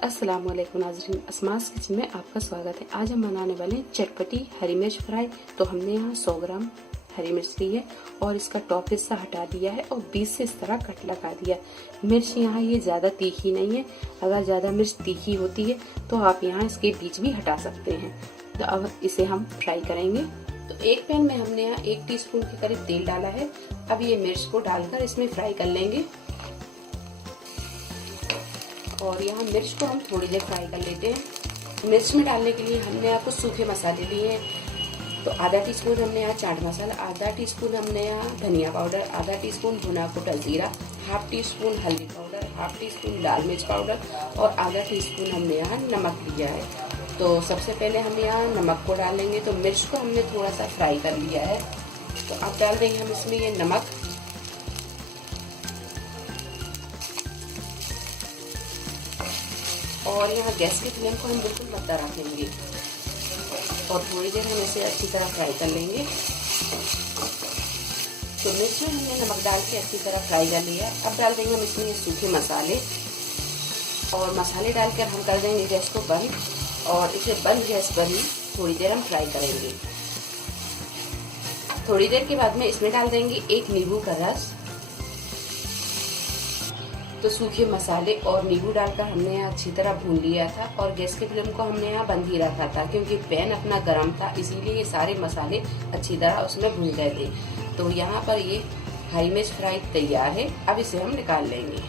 अस्सलाम वालेकुम नाज़रीन, अस्मास किचन में आपका स्वागत है। आज हम बनाने वाले हैं चटपटी हरी मिर्च फ्राई। तो हमने यहाँ 100 ग्राम हरी मिर्च ली है और इसका टॉप हिस्सा हटा दिया है और बीच से इस तरह कट लगा दिया। मिर्च यहाँ ये ज़्यादा तीखी नहीं है, अगर ज़्यादा मिर्च तीखी होती है तो आप यहाँ इसके बीज भी हटा सकते हैं। तो अब इसे हम फ्राई करेंगे। तो एक पैन में हमने यहाँ 1 टीस्पून के करीब तेल डाला है। अब ये मिर्च को डालकर इसमें फ्राई कर लेंगे और यहाँ मिर्च को हम थोड़ी देर फ्राई कर लेते हैं। मिर्च में डालने के लिए हमने यहाँ कुछ सूखे मसाले लिए हैं। तो आधा टीस्पून हमने यहाँ चाट मसाला, आधा टीस्पून हमने यहाँ धनिया पाउडर, आधा टीस्पून भुना कुटा जीरा, हाफ टीस्पून हल्दी पाउडर, हाफ टीस्पून लाल मिर्च पाउडर और आधा टीस्पून हमने यहाँ नमक लिया है। तो सबसे पहले हम यहाँ नमक को डालेंगे। तो मिर्च को हमने थोड़ा सा फ्राई कर लिया है, तो अब डाल देंगे हम इसमें ये नमक। और यहाँ गैस की फ्लेम को हम बिल्कुल मंदा रखेंगे और थोड़ी देर हम इसे अच्छी तरह फ्राई कर लेंगे। तो मिर्च में हमने नमक डाल के अच्छी तरह फ्राई कर लिया है। अब डाल देंगे हम इसमें सूखे मसाले और मसाले डालकर हम कर देंगे गैस को बंद और इसे बंद गैस पर ही थोड़ी देर हम फ्राई करेंगे। थोड़ी देर के बाद में इसमें डाल देंगे 1 नींबू का रस। तो सूखे मसाले और नींबू डालकर हमने यहाँ अच्छी तरह भून लिया था और गैस के फ्लेम को हमने यहाँ बंद ही रखा था क्योंकि पैन अपना गर्म था, इसीलिए ये सारे मसाले अच्छी तरह उसमें भून गए थे। तो यहाँ पर ये हरी मिर्च फ्राई तैयार है। अब इसे हम निकाल लेंगे।